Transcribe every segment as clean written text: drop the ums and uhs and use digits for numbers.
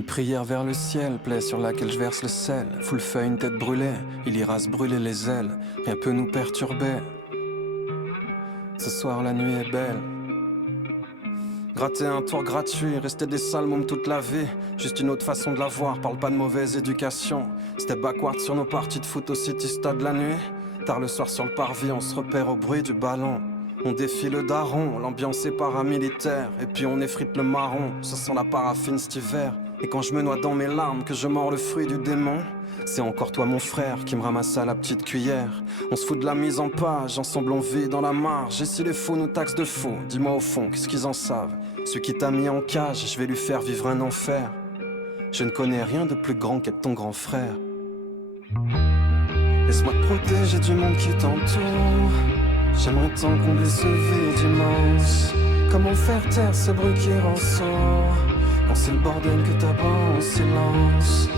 Une prière vers le ciel, plaie sur laquelle je verse le sel. Foule feuille, une tête brûlée, il ira se brûler les ailes. Rien peut nous perturber. Ce soir la nuit est belle. Gratter un tour gratuit, rester des sales mômes toute la vie. Juste une autre façon de la voir, parle pas de mauvaise éducation. C'était backward sur nos parties de foot au City Stade la nuit. Tard le soir sur le parvis, on se repère au bruit du ballon. On défie le daron, l'ambiance est paramilitaire. Et puis on effrite le marron, ça sent la paraffine cet hiver. Et quand je me noie dans mes larmes, que je mords le fruit du démon, c'est encore toi mon frère qui me ramasse à la petite cuillère. On se fout de la mise en page, ensemble on vit dans la marge. Et si les faux nous taxent de faux, dis-moi au fond, qu'est-ce qu'ils en savent? Celui qui t'a mis en cage, je vais lui faire vivre un enfer. Je ne connais rien de plus grand qu'être ton grand frère. Laisse-moi te protéger du monde qui t'entoure. J'aimerais tant combler ce vide immense. Comment faire taire ce bruit qui rend sourd quand c'est le bordel que t'abat en silence.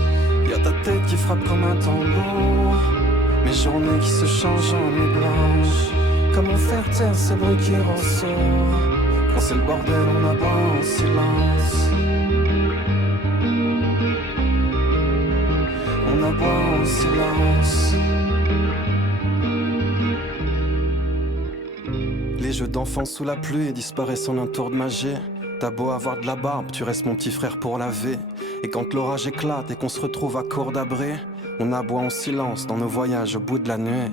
Y'a ta tête qui frappe comme un tambour, mes journées qui se changent en nuit blanche. Comment faire taire ce bruit qui rend sourd quand c'est le bordel on abat en silence. On abat en silence. Les jeux d'enfants sous la pluie disparaissent en un tour de magie. T'as beau avoir de la barbe, tu restes mon petit frère pour laver. Et quand l'orage éclate et qu'on se retrouve à court d'abri, on aboie en silence dans nos voyages au bout de la nuit.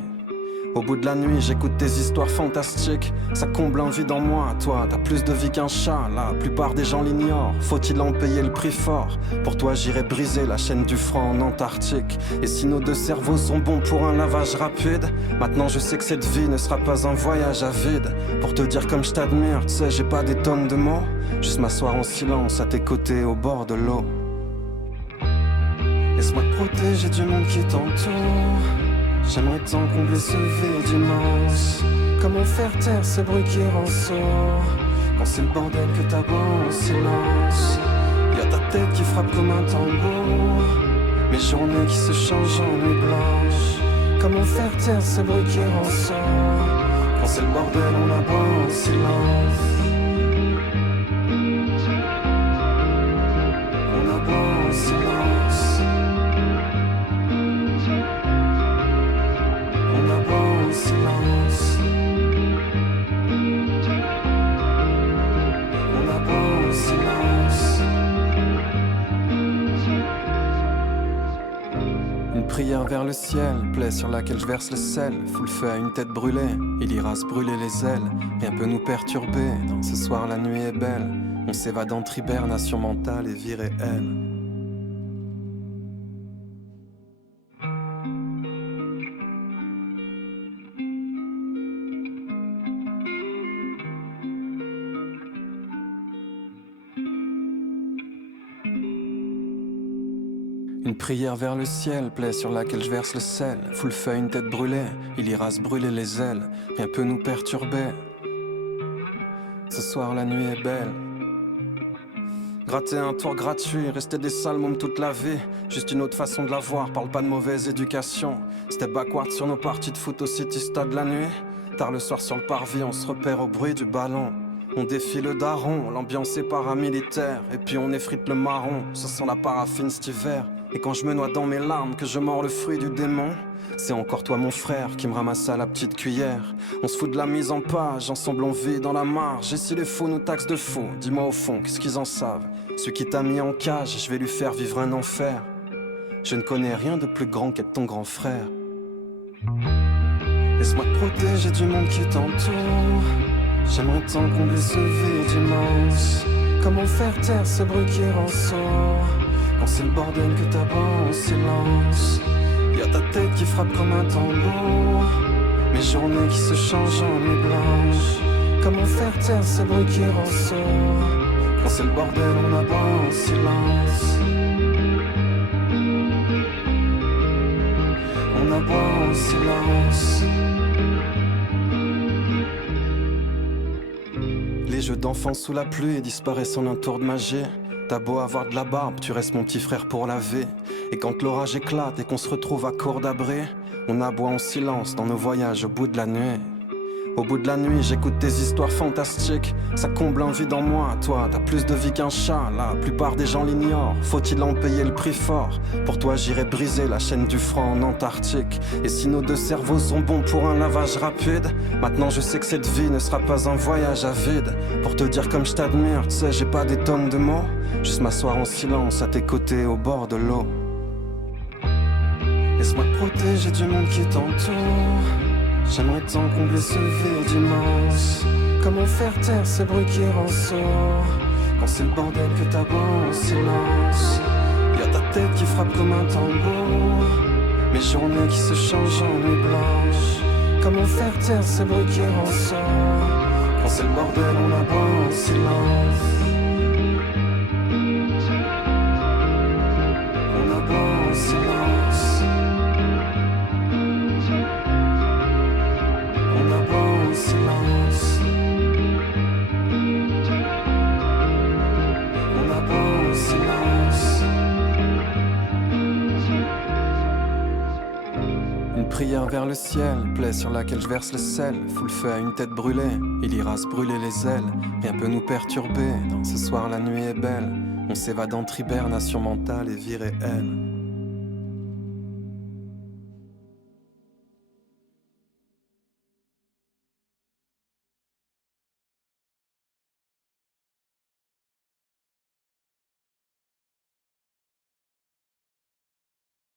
Au bout de la nuit, j'écoute tes histoires fantastiques. Ça comble un vide en moi, toi, t'as plus de vie qu'un chat. La plupart des gens l'ignorent, faut-il en payer le prix fort? Pour toi j'irai briser la chaîne du franc en Antarctique. Et si nos deux cerveaux sont bons pour un lavage rapide, maintenant je sais que cette vie ne sera pas un voyage à vide. Pour te dire comme je t'admire, tu sais j'ai pas des tonnes de mots. Juste m'asseoir en silence à tes côtés au bord de l'eau. Laisse-moi te protéger du monde qui t'entoure. J'aimerais tant combler ce vide immense. Comment faire taire ce bruit qui rend sourd quand c'est le bordel que t'abat en silence. Y'a ta tête qui frappe comme un tambour, mes journées qui se changent en nuit blanche. Comment faire taire ce bruit qui rend sourd quand c'est le bordel on abat en silence. On abat en silence. On abat en silence. On abat en silence. Une prière vers le ciel, plaie sur laquelle je verse le sel. Fout le feu à une tête brûlée, il ira se brûler les ailes. Rien peut nous perturber, dans ce soir la nuit est belle. On s'évade entre hibernation mentale et vie réelle. Une prière vers le ciel, plaie sur laquelle je verse le sel. Fout le feu à une tête brûlée, il ira se brûler les ailes. Rien peut nous perturber. Ce soir la nuit est belle. Gratter un tour gratuit, rester des sales mômes toute la vie. Juste une autre façon de la voir, parle pas de mauvaise éducation. C'était backward sur nos parties de foot au City Stade la nuit. Tard le soir sur le parvis, on se repère au bruit du ballon. On défie le daron, l'ambiance est paramilitaire. Et puis on effrite le marron, ça sent la paraffine cet hiver. Et quand je me noie dans mes larmes, que je mords le fruit du démon, c'est encore toi mon frère qui me ramasse à la petite cuillère. On se fout de la mise en page, ensemble on vit dans la marge. Et si les faux nous taxent de faux, dis-moi au fond, qu'est-ce qu'ils en savent? Celui qui t'a mis en cage, je vais lui faire vivre un enfer. Je ne connais rien de plus grand qu'être ton grand frère. Laisse-moi te protéger du monde qui t'entoure. J'aimerais tant combler ce vide immense. Comment faire taire ce bruit qui rend sourd quand c'est le bordel que t'abat en silence. Y'a ta tête qui frappe comme un tambour, mes journées qui se changent en nuit blanche. Comment faire taire ce bruit qui rend sourd quand c'est le bordel on abat en silence. On abat en silence. Les jeux d'enfants sous la pluie disparaissent en un tour de magie. T'as beau avoir de la barbe, tu restes mon petit frère pour laver. Et quand l'orage éclate et qu'on se retrouve à court d'abri, on aboie en silence dans nos voyages au bout de la nuit. Au bout de la nuit, j'écoute des histoires fantastiques. Ça comble un vide en moi, toi, t'as plus de vie qu'un chat. La plupart des gens l'ignorent, faut-il en payer le prix fort? Pour toi, j'irai briser la chaîne du franc en Antarctique. Et si nos deux cerveaux sont bons pour un lavage rapide, maintenant je sais que cette vie ne sera pas un voyage à vide. Pour te dire comme je t'admire, tu sais, j'ai pas des tonnes de mots. Juste m'asseoir en silence à tes côtés au bord de l'eau. Laisse-moi te protéger du monde qui t'entoure. J'aimerais tant combler ce vide immense. Comment faire taire ces bruits qui rendent sourd quand c'est le bordel que t'aboies en silence. Y'a ta tête qui frappe comme un tambour, mes journées qui se changent en nuit blanche. Comment faire taire ces bruits qui rendent sourd quand c'est le bordel on aboie en silence. On aboie en silence. On aboie en silence. On aboie en silence. Une prière vers le ciel, plaie sur laquelle je verse le sel. Fout le feu à une tête brûlée, il ira se brûler les ailes. Rien peut nous perturber, dans ce soir la nuit est belle. On s'évade entre hibernation mentale et vie réelle.